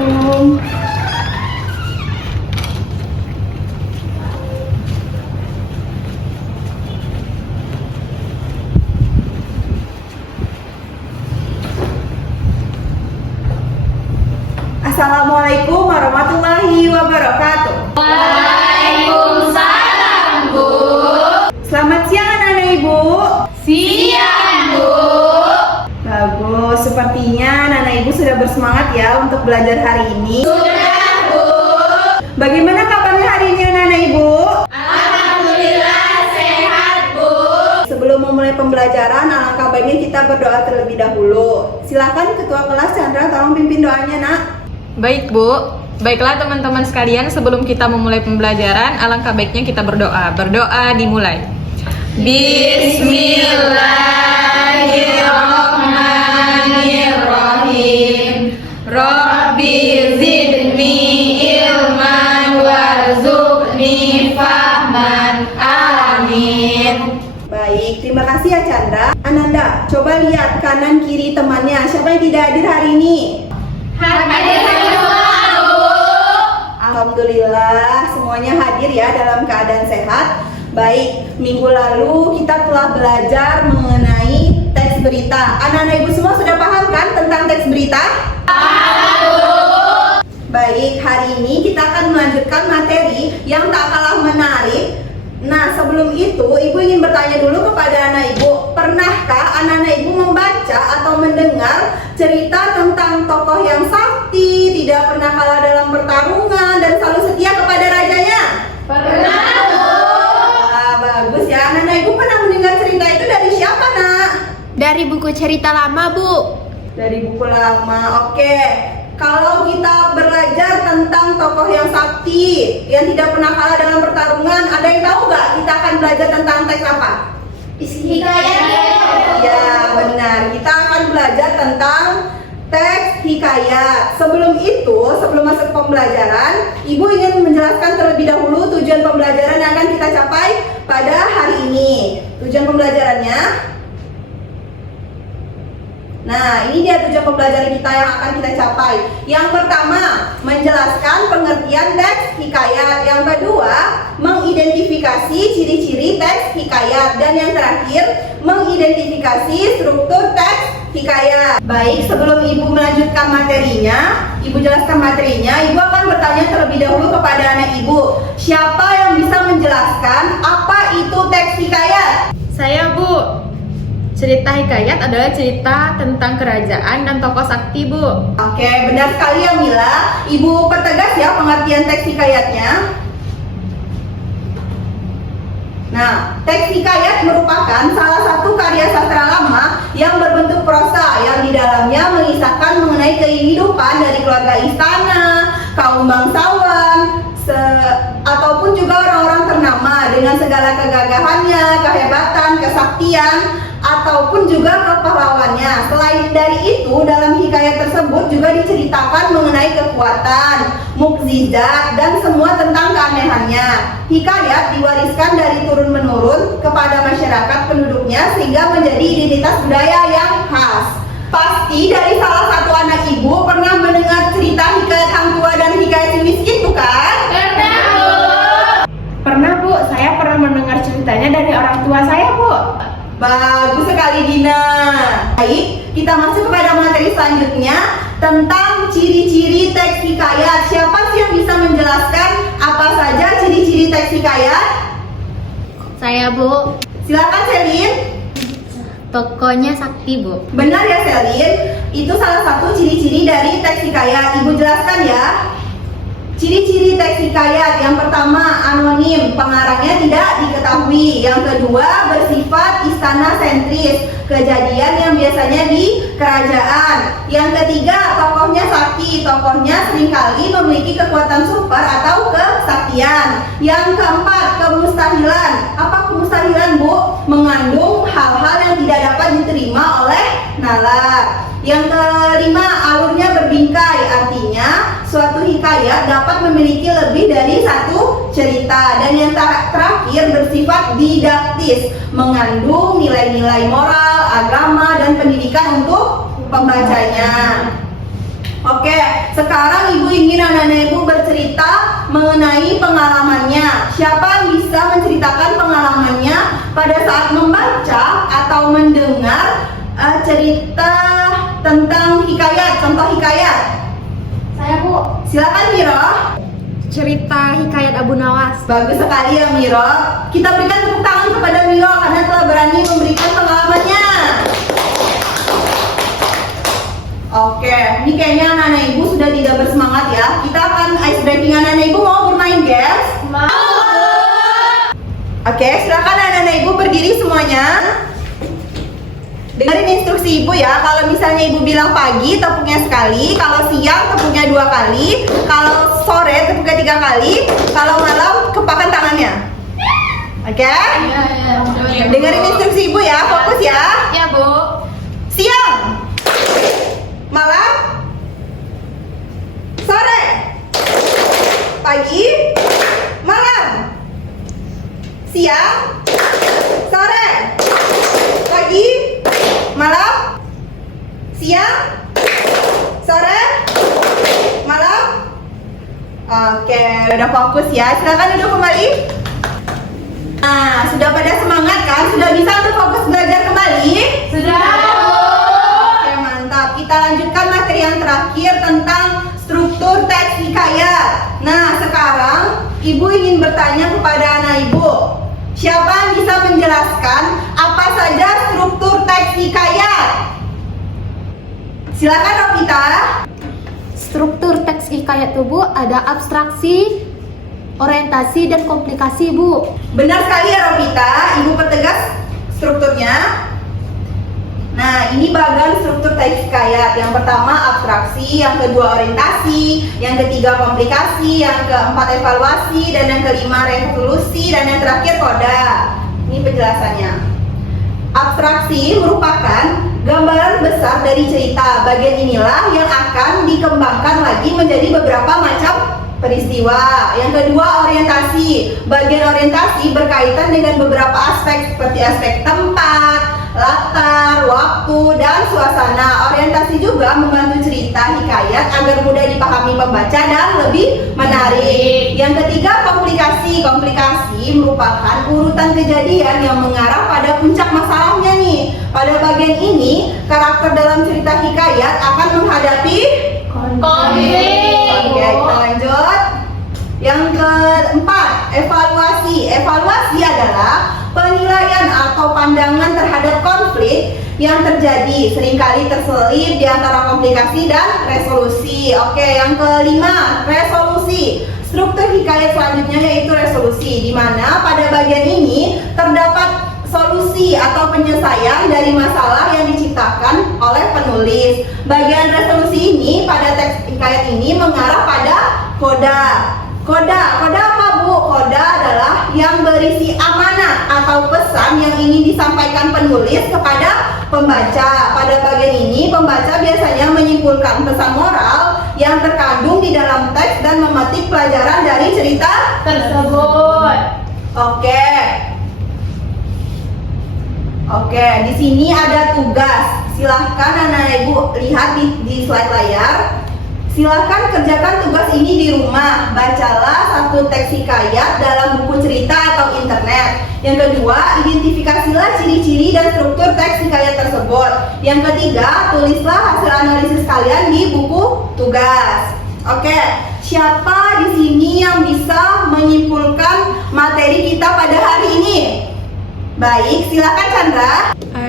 Assalamualaikum. Assalamualaikum warahmatullahi wabarakatuh. Waalaikumsalam, Bu. Selamat siang anak-anak ibu. Siang, Bu. Bagus, sepertinya anak-anak ibu sudah bersemangat ya untuk belajar hari ini. Sudah, Bu. Bagaimana kabarnya hari ini anak-anak ibu? Alhamdulillah sehat, Bu. Sebelum memulai pembelajaran, alangkah baiknya kita berdoa terlebih dahulu. Silakan Ketua Kelas Chandra tolong pimpin doanya, Nak. Baik, Bu. Baiklah teman-teman sekalian, sebelum kita memulai pembelajaran, alangkah baiknya kita berdoa. Berdoa dimulai. Bismillahirrahmanirrahim. Rabbi zidni ilman warzuqni fahman. Amin. Baik, terima kasih ya Chandra. Ananda, coba lihat kanan kiri temannya. Siapa yang tidak hadir hari ini? Hadir semua, Bu. Alhamdulillah semuanya hadir ya dalam keadaan sehat. Baik, minggu lalu kita telah belajar mengenai teks berita. Anak-anak ibu semua sudah paham kan tentang teks berita? Baik, hari ini kita akan melanjutkan materi yang tak kalah menarik. Nah, sebelum itu ibu ingin bertanya dulu kepada anak ibu, pernahkah anak-anak ibu membaca atau mendengar cerita tentang tokoh yang sakti, tidak pernah kalah dalam pertarungan, dan selalu setia kepada rajanya? Pernah, Bu. Wah, bagus ya. Anak-anak ibu pernah mendengar cerita itu dari siapa, Nak? Dari buku cerita lama, Bu. Dari buku lama. Oke. Kalau kita belajar tentang tokoh yang sakti, yang tidak pernah kalah dalam pertarungan, ada yang tahu nggak kita akan belajar tentang teks apa? Hikayat. Ya, benar. Kita akan belajar tentang teks hikayat. Sebelum itu, sebelum masuk pembelajaran, Ibu ingin menjelaskan terlebih dahulu tujuan pembelajaran yang akan kita capai pada hari ini. Tujuan pembelajarannya, nah, ini dia tujuan pembelajaran kita yang akan kita capai. Yang pertama, menjelaskan pengertian teks hikayat. Yang kedua, mengidentifikasi ciri-ciri teks hikayat. Dan yang terakhir, mengidentifikasi struktur teks hikayat. Baik, sebelum Ibu melanjutkan materinya, Ibu jelaskan materinya, Ibu akan bertanya terlebih dahulu kepada anak Ibu. Siapa yang bisa menjelaskan apa itu teks hikayat? Saya, Bu. Cerita hikayat adalah cerita tentang kerajaan dan tokoh sakti, Bu. Oke, benar sekali ya Mila. Ibu pertegas ya pengertian teks hikayatnya. Nah, teks hikayat merupakan salah satu karya sastra lama yang berbentuk prosa yang di dalamnya mengisahkan mengenai kehidupan dari keluarga istana, kaum bangsawan, ataupun juga orang-orang ternama dengan segala kegagahannya, kehebatan, kesaktian, ataupun juga kepahlawannya. Selain dari itu, dalam hikayat tersebut juga diceritakan mengenai kekuatan, mukjizat, dan semua tentang keanehannya. Hikayat diwariskan dari turun-menurun kepada masyarakat penduduknya sehingga menjadi identitas budaya yang khas. Pasti dari salah satu anak ibu pernah mendengar cerita hikayat Hang Tua dan hikayat si miskin, bukan? Pernah, Bu. Pernah, Bu. Saya pernah mendengar ceritanya dari orang tua saya, Bu. Bagus sekali Dina. Baik, kita masuk kepada materi selanjutnya tentang ciri-ciri teks hikayat. Siapa sih yang bisa menjelaskan apa saja ciri-ciri teks hikayat? Saya, Bu. Silakan Selin. Tokohnya sakti, Bu. Benar ya Selin, itu salah satu ciri-ciri dari teks hikayat. Ibu jelaskan ya. Ciri-ciri teks hikayat, yang pertama anonim, pengarangnya tidak diketahui. Yang kedua bersifat istana sentris, kejadian yang biasanya di kerajaan. Yang ketiga tokohnya sakti, tokohnya seringkali memiliki kekuatan super atau kesaktian. Yang keempat kemustahilan. Apa kemustahilan, Bu? Mengandung hal-hal yang tidak dapat diterima oleh nalar. Yang kelima alurnya berbingkai, artinya suatu hikayat dapat memiliki lebih dari satu cerita. Dan yang terakhir bersifat didaktis, mengandung nilai-nilai moral, agama, dan pendidikan untuk pembacanya. Oke, sekarang ingin anak-anak ibu bercerita mengenai pengalamannya. Siapa yang bisa menceritakan pengalamannya pada saat membaca atau mendengar cerita tentang hikayat, contoh hikayat? Saya, Bu. Silakan Miro. Cerita hikayat Abu Nawas. Bagus sekali ya Miro. Kita berikan tepuk tangan kepada Miro karena telah berani memberikan pengalamannya. Oke, ini kayaknya anak-anak ibu sudah tidak bersemangat ya. Kita akan ice breaking. Anak-anak ibu mau bermain guys? Mau. Oke, silakan anak-anak ibu berdiri semuanya. Dengerin instruksi ibu ya. Kalau misalnya ibu bilang pagi, tepuknya sekali. Kalau siang, tepuknya 2 kali. Kalau sore, tepuknya 3 kali. Kalau malam, kepakan tangannya. Oke? Dengerin instruksi ibu ya. Fokus ya. Ya, Bu. Siang, malam, sore, pagi, malam, siang, sore, pagi, malam, siang, sore, malam. Oke, udah fokus ya. Silakan duduk kembali. Nah, sudah pada semangat kan? Sudah bisa untuk fokus belajar kembali? Sudah, Bu. Oke, mantap. Kita lanjutkan materi yang terakhir tentang struktur teks hikayat. Nah, sekarang Ibu ingin bertanya kepada anak Ibu. Siapa yang bisa menjelaskan apa saja struktur teks hikayat? Silakan Ropita. Struktur teks hikayat itu, Bu, ada abstraksi, orientasi, dan komplikasi, Bu. Benar sekali ya Ropita. Ibu pertegas strukturnya. Nah, ini bagian struktur teks hikayat. Yang pertama abstraksi, yang kedua orientasi, yang ketiga komplikasi, yang keempat evaluasi, dan yang kelima resolusi, dan yang terakhir koda. Ini penjelasannya. Abstraksi merupakan gambaran besar dari cerita. Bagian inilah yang akan dikembangkan lagi menjadi beberapa macam peristiwa. Yang kedua orientasi. Bagian orientasi berkaitan dengan beberapa aspek seperti aspek tempat, latar, waktu, dan suasana. Orientasi juga membantu cerita hikayat agar mudah dipahami pembaca dan lebih menarik. Yang ketiga komplikasi. Komplikasi merupakan urutan kejadian yang mengarah pada puncak masalahnya nih. Pada bagian ini, karakter dalam cerita hikayat akan menghadapi konflik. Oke, kita lanjut. Yang keempat, evaluasi. Evaluasi adalah penilaian atau pandangan terhadap konflik yang terjadi, seringkali terselip di antara komplikasi dan resolusi. Oke, yang kelima, resolusi. Struktur hikayat selanjutnya yaitu resolusi, di mana pada bagian ini terdapat solusi atau penyelesaian dari masalah yang diciptakan oleh penulis. Bagian resolusi ini pada teks hikayat ini mengarah pada koda. Koda apa Bu? Koda adalah yang berisi amanat atau pesan yang ingin disampaikan penulis kepada pembaca. Pada bagian ini pembaca biasanya menyimpulkan pesan moral yang terkandung di dalam teks dan memetik pelajaran dari cerita Tersebut. Oke, di sini ada tugas. Silahkan anak-anak ibu lihat di slide layar. Silahkan kerjakan tugas ini di rumah. Bacalah satu teks hikayat dalam buku cerita atau internet. Yang kedua, identifikasilah ciri-ciri dan struktur teks hikayat tersebut. Yang ketiga, tulislah hasil analisis kalian di buku tugas. Oke, siapa di sini yang bisa menyimpulkan materi kita pada hari ini? Baik, silakan Chandra.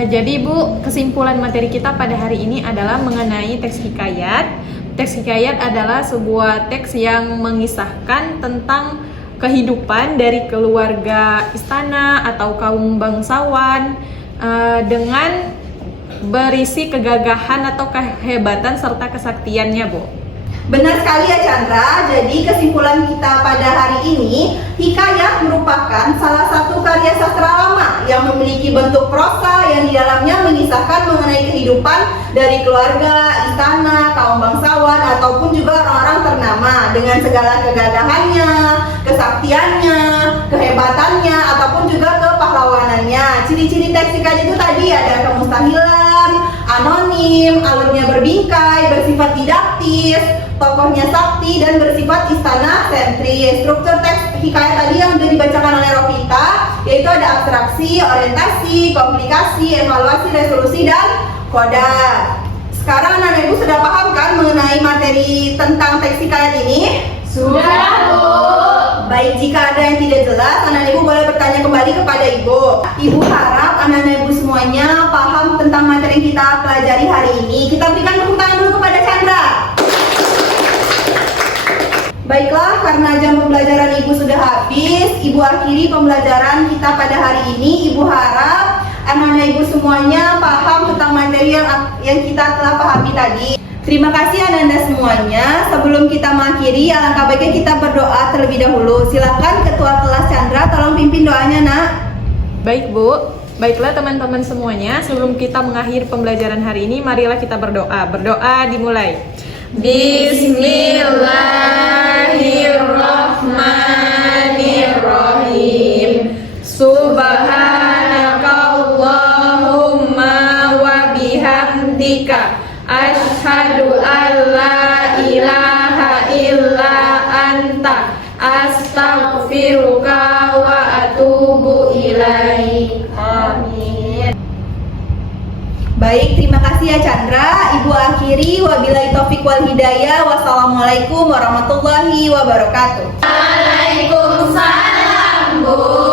Jadi Bu, kesimpulan materi kita pada hari ini adalah mengenai teks hikayat. Teks hikayat adalah sebuah teks yang mengisahkan tentang kehidupan dari keluarga istana atau kaum bangsawan dengan berisi kegagahan atau kehebatan serta kesaktiannya, Bu. Benar sekali ya Chandra. Jadi kesimpulan kita pada hari ini, hikayat merupakan salah satu karya sastra lama yang memiliki bentuk prosa yang di dalamnya mengisahkan mengenai kehidupan dari keluarga, istana, kaum bangsawan ataupun juga orang-orang ternama dengan segala kegagahannya, kesaktiannya, kehebatannya ataupun juga kepahlawanannya. Ciri-ciri teks hikayat itu tadi ada kemustahilan, anonim, alurnya berbingkai, bersifat didaktis, tokohnya sakti dan bersifat istana sentris. Struktur teks hikayat tadi yang sudah dibacakan oleh Rovita, yaitu ada abstraksi, orientasi, komplikasi, evaluasi, resolusi, dan kodat. Sekarang anak ibu sudah paham kan mengenai materi tentang teks hikayat ini? Sudah, Bu. Baik, jika ada yang tidak jelas, anak ibu boleh bertanya kembali kepada ibu. Ibu harap anak ibu semuanya paham tentang materi yang kita pelajari hari ini. Kita berikan tepuk tangan dulu kepada Chandra. Baiklah, karena jam pembelajaran ibu sudah habis, ibu akhiri pembelajaran kita pada hari ini. Ibu harap anak-anak ibu semuanya paham tentang materi yang kita telah pahami tadi. Terima kasih anak-anak semuanya. Sebelum kita mengakhiri, alangkah baiknya kita berdoa terlebih dahulu. Silakan Ketua Kelas Chandra, tolong pimpin doanya, Nak. Baik Bu, baiklah teman-teman semuanya, sebelum kita mengakhiri pembelajaran hari ini, marilah kita berdoa. Berdoa dimulai. Bismillahirrahmanirrahim. Subhanakallahumma wa bihamdika asyhadu an la ilaha illa anta astaghfiruka wa atubu ilaik. Amin. Baik, terima kasih ya Chandra. Ibu akhiri, wabillahi taufik wal hidayah. Wassalamualaikum warahmatullahi wabarakatuh. Waalaikumsalam, Bu.